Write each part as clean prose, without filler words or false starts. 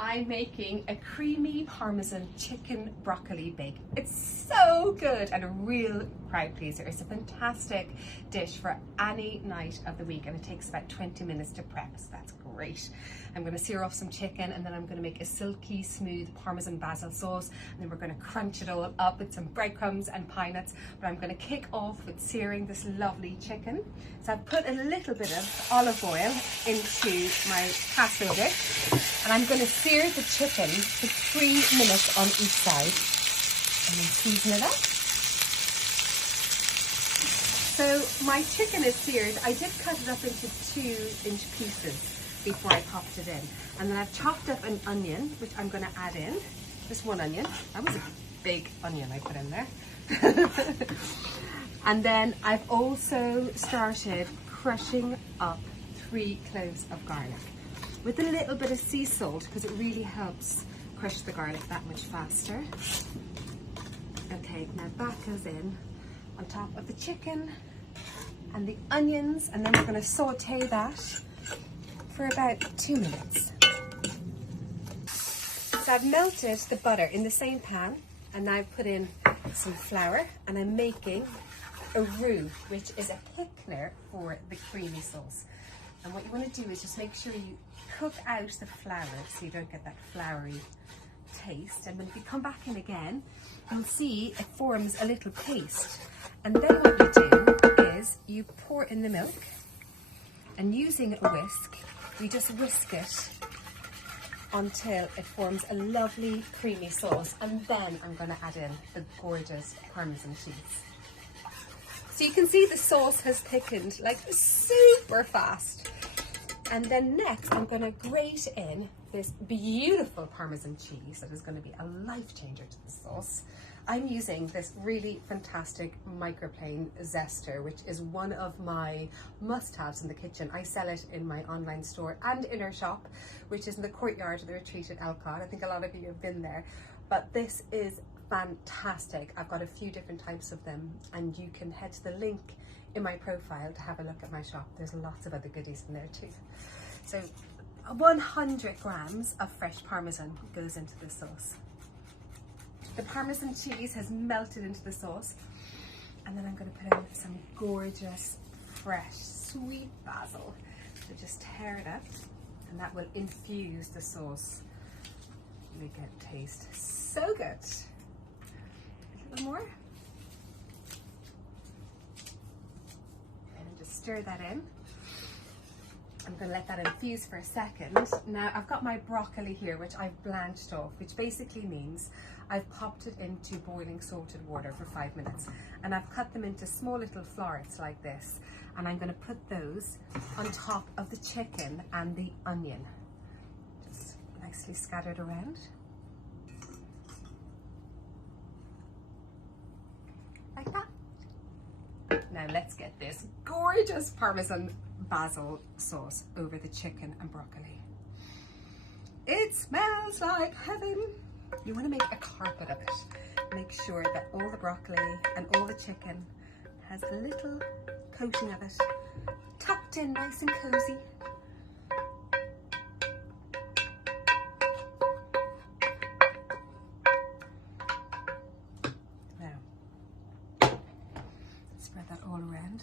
I'm making a creamy Parmesan chicken broccoli bake. It's so good and a real crowd pleaser. It's a fantastic dish for any night of the week, and it takes about 20 minutes to prep, so that's great. I'm going to sear off some chicken, and then I'm going to make a silky smooth Parmesan basil sauce, and then we're going to crunch it all up with some breadcrumbs and pine nuts. But I'm going to kick off with searing this lovely chicken. So I've put a little bit of olive oil into my casserole dish, and I'm going to sear the chicken for 3 minutes on each side, and then season it up. So my chicken is seared. I did cut it up into 2-inch pieces before I popped it in, and then I've chopped up an onion, which I'm going to add in. Just one onion. That was a big onion I put in there. And then I've also started crushing up 3 cloves of garlic with a little bit of sea salt, because it really helps crush the garlic that much faster. Okay, now that goes in on top of the chicken and the onions, and then we're going to saute that for about 2 minutes. So I've melted the butter in the same pan, and now I've put in some flour, and I'm making a roux, which is a thickener for the creamy sauce. And what you want to do is just make sure you cook out the flour so you don't get that floury taste. And when you come back in again, you'll see it forms a little paste. And then what you do is you pour in the milk, and using a whisk, you just whisk it until it forms a lovely creamy sauce. And then I'm going to add in the gorgeous Parmesan cheese. So you can see the sauce has thickened like super fast. And then next I'm going to grate in this beautiful Parmesan cheese that is going to be a life changer to the sauce. I'm using this really fantastic microplane zester, which is one of my must-haves in the kitchen. I sell it in my online store and in our shop, which is in the courtyard of the retreat at Elcott. I think a lot of you have been there, but this is fantastic. I've got a few different types of them, and you can head to the link in my profile to have a look at my shop. There's lots of other goodies in there too. So 100 grams of fresh Parmesan goes into this sauce. The Parmesan cheese has melted into the sauce, and then I'm going to put in some gorgeous fresh sweet basil. So just tear it up, and that will infuse the sauce. You get taste so good. A little more, and just stir that in. I'm going to let that infuse for a second. Now I've got my broccoli here, which I've blanched off, which basically means I've popped it into boiling salted water for 5 minutes, and I've cut them into small little florets like this, and I'm going to put those on top of the chicken and the onion, just nicely scattered around. Like that. Now let's get this gorgeous Parmesan basil sauce over the chicken and broccoli. It smells like heaven. You want to make a carpet of it. Make sure that all the broccoli and all the chicken has a little coating of it, tucked in nice and cozy. Now, spread that all around.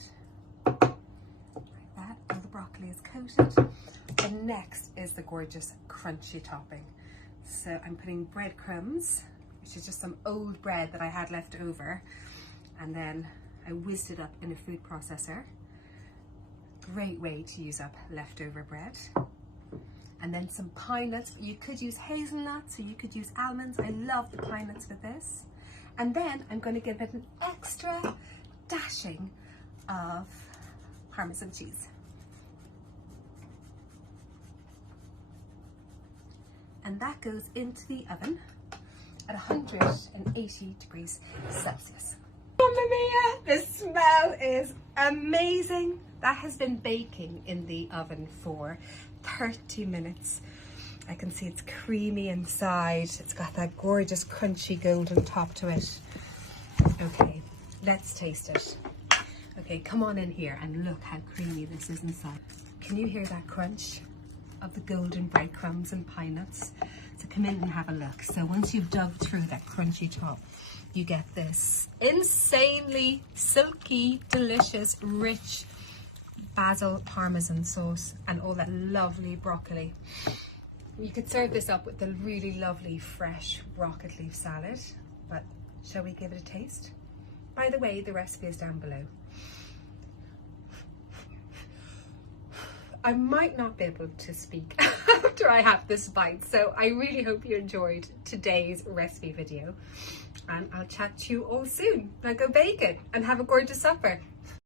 Like that, all the broccoli is coated. And next is the gorgeous crunchy topping. So I'm putting breadcrumbs, which is just some old bread that I had left over, and then I whizzed it up in a food processor. Great way to use up leftover bread. And then some pine nuts. You could use hazelnuts, or you could use almonds. I love the pine nuts with this. And then I'm going to give it an extra dashing of Parmesan cheese. And that goes into the oven at 180 degrees Celsius. Mamma mia, the smell is amazing. That has been baking in the oven for 30 minutes. I can see it's creamy inside. It's got that gorgeous crunchy golden top to it. Okay, let's taste it. Okay, come on in here and look how creamy this is inside. Can you hear that crunch? of the golden breadcrumbs and pine nuts. So come in and have a look. So once you've dug through that crunchy top, you get this insanely silky, delicious, rich basil Parmesan sauce and all that lovely broccoli. You could serve this up with the really lovely fresh rocket leaf salad, but shall we give it a taste? By the way, the recipe is down below. I might not be able to speak after I have this bite, so I really hope you enjoyed today's recipe video, and I'll chat to you all soon. Now go bake it and have a gorgeous supper.